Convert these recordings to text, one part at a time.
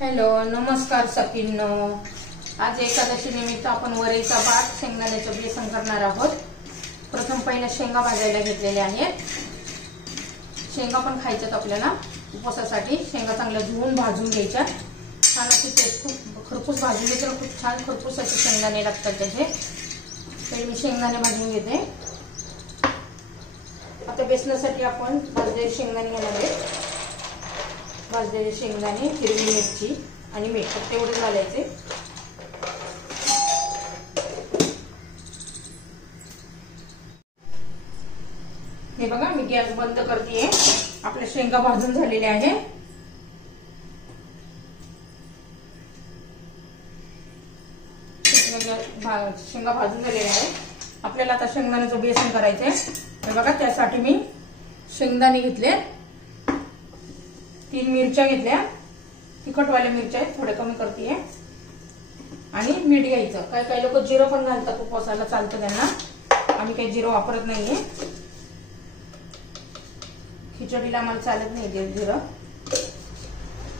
Hello, नमस्कार सखींनो. आज एकादशी निमित्त आपण वरईचा भात शेंगदाण्याचं बेसन करणार आहोत. प्रथम पहिल्या शेंगा भाजायला घेतलेल्या आहेत. शेंगा पण खायच्यात आपल्याला उपवासासाठी. शेंगा चांगल्या धुवून भाजून घ्यायच्या. छान अशी टेस्ट खूप खरपूस भाजून घेतलं खूप छान खरपूस असे शेंगदाणे लागतात त्याचे. तर मी शेंगदाणे भाजून घेते. आता बेसनासाठी आपण भाजलेले शेंगदाणे घेणार आहे. भाजलेले शेंगदाणे, हिरवी मिरची आणि मीठ फक्त एवढे घालायचे. हे बघा, मी गॅस बंद करतेय. आपल्या शेंगा भाजून झालेल्या आहे. शेंगा भाजून झालेल्या आहे. आपल्याला आता शेंगदाण्याचं बेसन करायचंय. हे बघा, त्यासाठी मी शेंगदाणे घेतले, 3 मिरच्या घेतल्या. तिखटवाल्या मिरच्या आहेत, थोडे कमी करतेय. आणि मीठ घ्यायचं. काही लोक जिरं पण घालतात, उपवासाला चालतं त्यांना. आम्ही काही जिरं वापरत नाहीये. खिचडीला आम्हाला चालत नाही जिरं.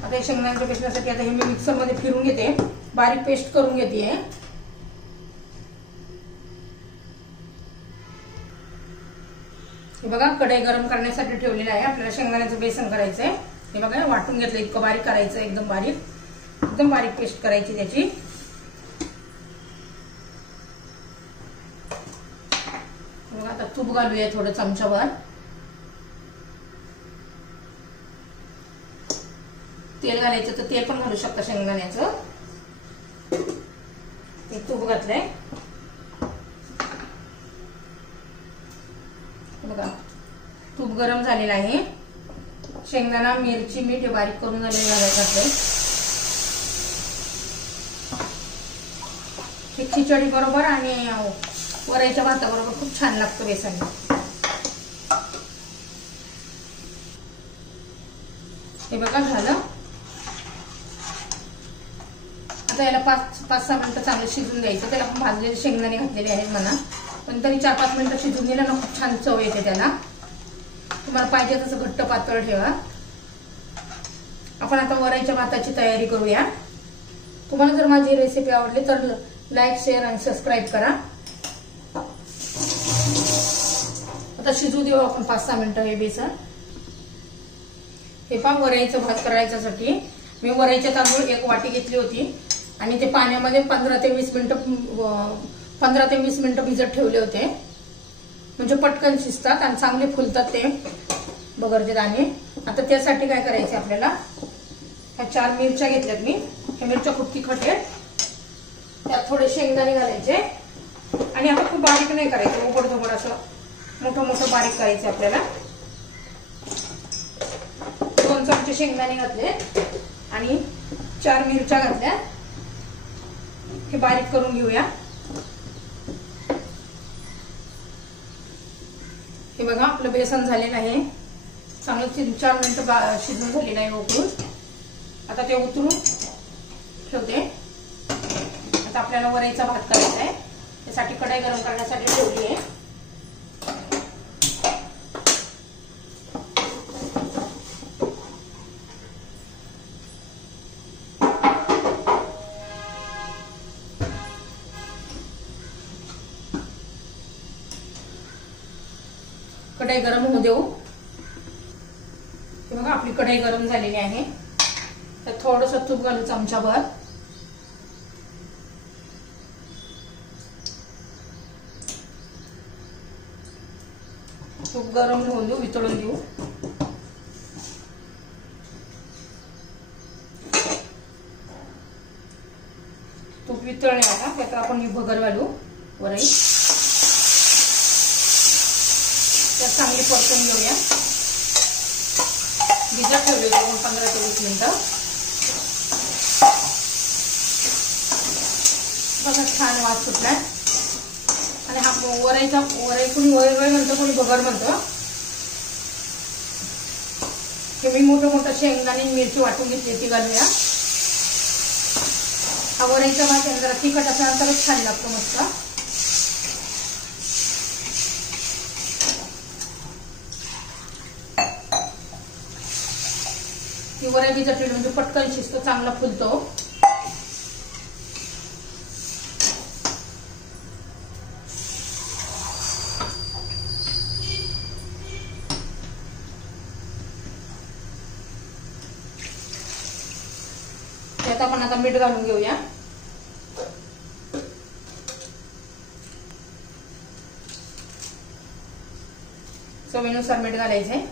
आता हे शेंगदाण्याच्या बेसनासाठी आता हे मी मिक्सर मध्ये फिरून घेते, बारीक पेस्ट करून घेते. हे बघा, कढई गरम करण्यासाठी ठेवलेलं आहे. आपल्याला शेंगदाण्याचं बेसन करायचंय. हे बघा, वाटून घेतलं. इतकं बारीक करायचं, एकदम बारीक पेस्ट करायची त्याची. बघा, आता तूप घालूया थोडं चमचाभर. तेल घालायचं तर तेल पण घालू शकता शेंगदाण्याचं. ते तूप घातलंय. बघा, तूप गरम झालेलं आहे. शेंगदाणा, मिरची, मीठ बारीक करून झालेलं घालायचं. हे खिचडी बरोबर आणि वरईच्या भाताबरोबर खूप छान लागतं बेसन. हे बघा, झालं. आता याला 5-6 मिनिटं चांगलं शिजून द्यायचं. त्याला आपण भाजलेले शेंगदाणे घातलेले आहेत म्हणा, पण तरी 4-5 मिनिटं शिजून दिलं ना खूप छान चव येते त्याला. तुम्हाला पाहिजे तसं घट्ट पातळ ठेवा. आपण आता वरईच्या भाताची तयारी करूया. तुम्हाला जर माझी रेसिपी आवडली तर लाईक, शेअर आणि सबस्क्राईब करा. आता शिजू देऊ आपण 5-6 मिनिटं हे बेसन. हे पहा, वरईचा भात करायच्यासाठी मी वरईचे तांदूळ 1 वाटी घेतली होती आणि ते पाण्यामध्ये 15 ते 20 मिनिटं भिजत ठेवले होते. म्हणजे पटकन शिजतात आणि चांगले फुलतात ते बगरचे दाणे. आता त्यासाठी काय करायचे आपल्याला, ह्या 4 मिरच्या घेतल्यात मी. ह्या मिरच्या खूप तिखट आहेत. त्यात थोडे शेंगदाणे घालायचे आणि आता खूप बारीक नाही करायचं, उघड असं मोठं बारीक करायचं आपल्याला. 2 चमचे शेंगदाणे घातले आणि 4 मिरच्या घातल्या. हे बारीक करून घेऊया. हे बघा, आपलं बेसन झालेलं आहे. चांगलं 3-4 मिनिटं शिजून झालेलं आहे उकळून. आता ते उतरून ठेवते. आता आपल्याला वरईचा भात करायचा आहे. त्यासाठी कढई गरम करण्यासाठी ठेवली आहे. कढई गरम होऊ देऊ. हे बघा, आपली कढई गरम झालेली आहे. तर थोडंसं तूप घालू चमचाभर. तूप गरम होऊन देऊ, वितळून देऊ. तूप वितळले. आता त्यात आपण ही भगर घालू वरई. त्यात चांगली परतून घेऊया. भिजत ठेवले होते 15 ते 20 मिनिटं. बघा, छान वास सुटलाय. आणि हा वरई कोणी वरई म्हणतो, कोणी बगर म्हणतो. हे मी मोठं शेंगदाणे मिरची वाटून घेतली, ती घालूया. हा वरईचा भात जरा तिखट असल्यानंतर तरच छान लागतो मस्त. वरई भिजत म्हणजे पटकन शिजतो, चांगला फुलतो. त्यात आपण आता मीठ घालून घेऊया. चवीनुसार मीठ घालायचंय.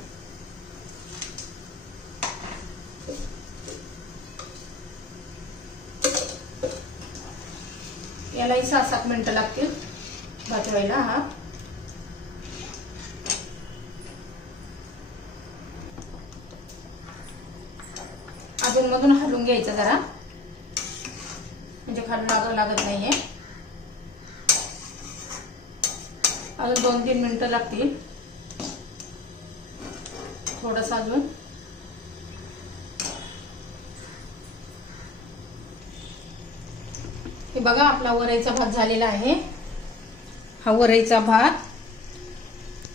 यालाही 6-7 मिनिटं लागतील भाजवायला. हा अजून मधून हलवून घ्यायचं जरा, म्हणजे खाली लागत नाहीये. अजून 2-3 मिनिटं लागतील. थोडस अजून. हे बघा आपला वरईचा भात झालेला आहे. हा वरईचा भात,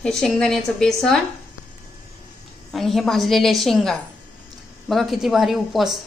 हे शेंगदाण्याचं बेसन आणि हे भाजलेले शेंगा. बघा किती भारी उपवास